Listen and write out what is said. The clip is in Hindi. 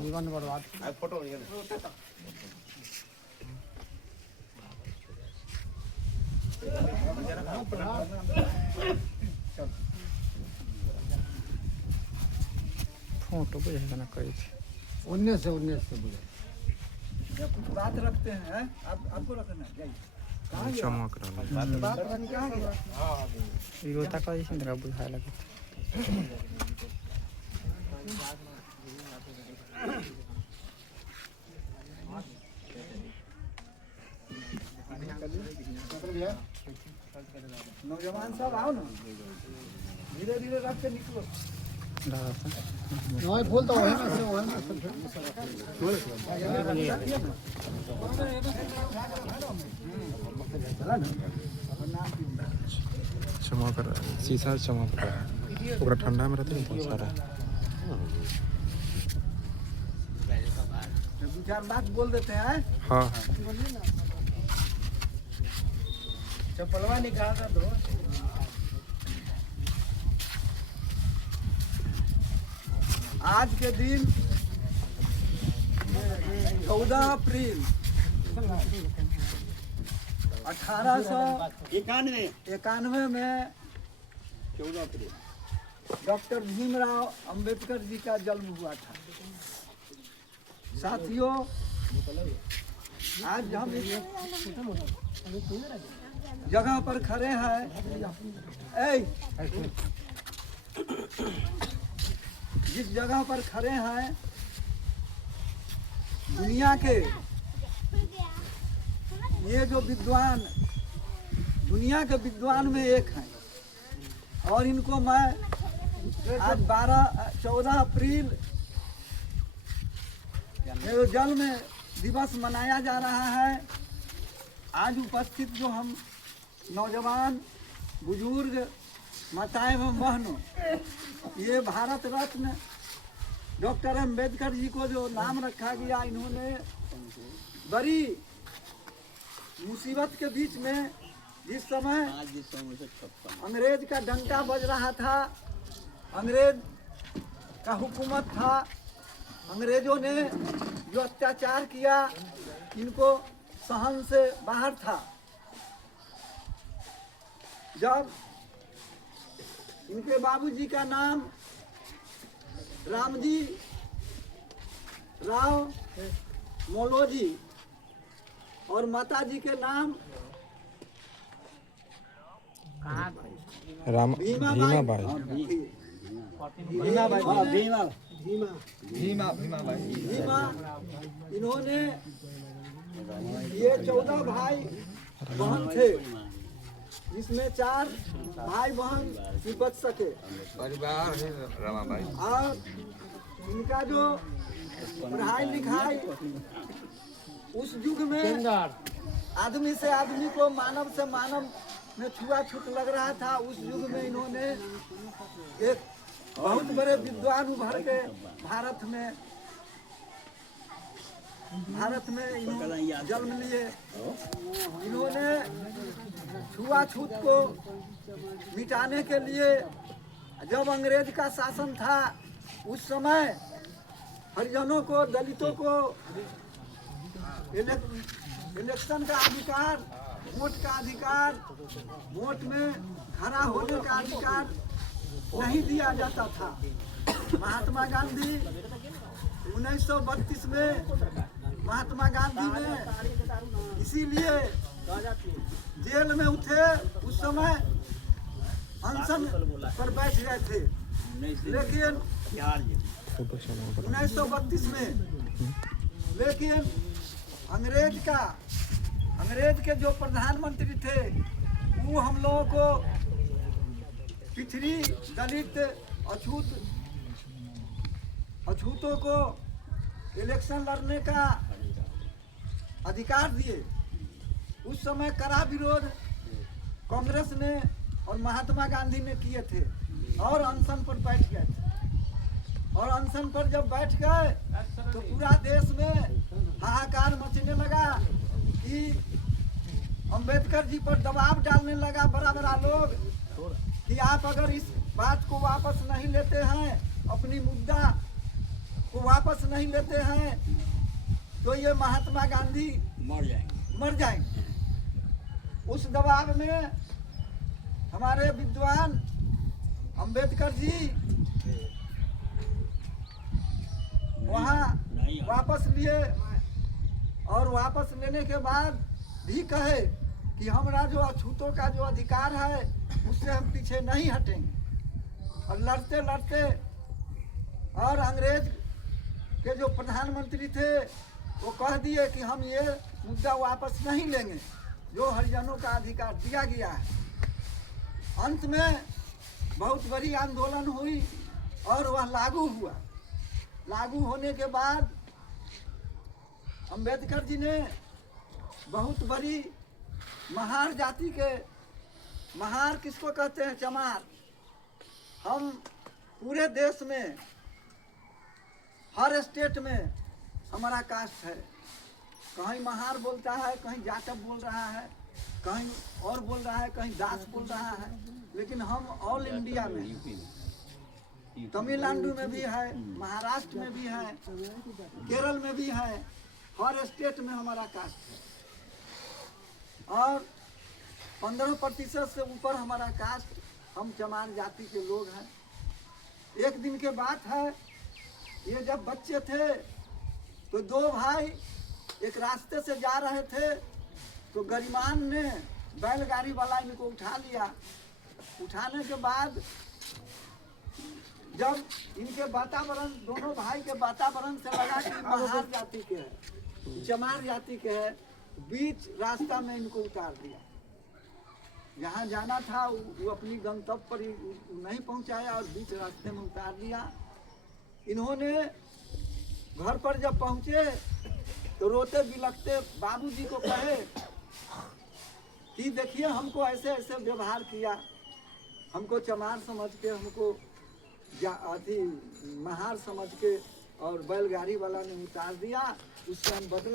जीवन बर्बाद फोटो फोटो बुझेगा ना कहीं 19 से बुझे कुछ बात रखते हैं आपको रखना है चमक रहा है बात रखने कहाँ गया योता का जैसे मेरा बुझाया लगा नौजवान सब आओ ना धीरे धीरे रख के निकलो नहीं फूल तो वही में से चमक रहा है शीशा चमक रहा है पूरा ठंडा में रहता है तो सारा दो चार बात बोल देते हैं हाँ चप्पलवा निकाल कर दो आज के दिन 14 अप्रैल 1891 में 14 अप्रैल डॉक्टर भीमराव अंबेडकर जी का जन्म हुआ था। साथियों आज हम इस जगह पर खड़े हैं जिस जगह पर खड़े हैं दुनिया के ये जो विद्वान दुनिया के विद्वान में एक हैं और इनको मैं आज 14 अप्रैल जन्म दिवस मनाया जा रहा है। आज उपस्थित जो हम नौजवान बुजुर्ग माताएं एवं बहनों ये भारत रत्न डॉक्टर अंबेडकर जी को जो नाम रखा गया इन्होंने बड़ी मुसीबत के बीच में जिस समय अंग्रेज का डंका बज रहा था अंग्रेज का हुकूमत था अंग्रेजों ने जो अत्याचार किया इनको सहन से बाहर था। जब इनके बाबूजी का नाम रामजी राव मोलोजी और माताजी के नाम भीमाबाई इन्होंने ये 14 भाई बहन थे जिसमें 4 भाई बहन भी बच सके परिवार है रमाबाई और इनका जो पढ़ाई लिखाई उस युग में आदमी से आदमी को मानव से मानव में छुआछूत लग रहा था। उस युग में इन्होंने एक बहुत बड़े विद्वान उभर के भारत में इन्होंने जन्म लिए। इन्होंने छुआछूत को मिटाने के लिए जब अंग्रेज का शासन था उस समय हरिजनों को दलितों को इलेक्शन का अधिकार वोट का अधिकार वोट में खड़ा होने का अधिकार नहीं दिया जाता था। महात्मा गांधी 1932 में महात्मा गांधी ने इसीलिए जेल में उठे उस समय अनशन पर बैठ गए थे। लेकिन 1932 में लेकिन अंग्रेज के जो प्रधानमंत्री थे वो हम लोगों को पिछड़ी दलित अछूतों को इलेक्शन लड़ने का अधिकार दिए। उस समय कड़ा विरोध कांग्रेस ने और महात्मा गांधी ने किए थे और अनशन पर बैठ गए थे। और अनशन पर जब बैठ गए तो पूरा देश में हाहाकार मचने लगा कि अंबेडकर जी पर दबाव डालने लगा बड़ा बड़ा लोग कि आप अगर इस बात को वापस नहीं लेते हैं, अपनी मुद्दा को वापस नहीं लेते हैं, तो ये महात्मा गांधी मर जाएंगे। उस दबाव में हमारे विद्वान अंबेडकर जी वहाँ वापस लिए और वापस लेने के बाद भी कहे कि हमारा जो अछूतों का जो अधिकार है उससे हम पीछे नहीं हटेंगे। और लड़ते लड़ते और अंग्रेज के जो प्रधानमंत्री थे वो कह दिए कि हम ये मुद्दा वापस नहीं लेंगे जो हरिजनों का अधिकार दिया गया है। अंत में बहुत बड़ी आंदोलन हुई और वह लागू हुआ। लागू होने के बाद अंबेडकर जी ने बहुत बड़ी महार जाति के, महार किसको कहते हैं, चमार, हम पूरे देश में हर स्टेट में हमारा कास्ट है। कहीं महार बोलता है, कहीं जाटव बोल रहा है, कहीं और बोल रहा है, कहीं दास बोल रहा है, लेकिन हम ऑल इंडिया में, तमिलनाडु में भी है, महाराष्ट्र में भी है, केरल में भी है, हर स्टेट में हमारा कास्ट है। और 15% से ऊपर हमारा कास्ट, हम चमार जाति के लोग हैं। एक दिन के बात है, ये जब बच्चे थे तो दो भाई एक रास्ते से जा रहे थे तो गरिमान ने बैलगाड़ी वाला इनको उठा लिया। उठाने के बाद जब इनके वातावरण, दोनों भाई के वातावरण से लगा कि महार जाति के है, चमार जाति के है, बीच रास्ता में इनको उतार दिया। जहाँ जाना था वो अपनी गंतव्य पर ही नहीं पहुँचाया और बीच रास्ते में उतार दिया। इन्होंने घर पर जब पहुँचे तो रोते बिलखते बाबूजी को कहे कि देखिए हमको ऐसे ऐसे व्यवहार किया, हमको चमार समझ के, हमको महार समझ के और बैलगाड़ी वाला ने उतार दिया, उससे हम बदला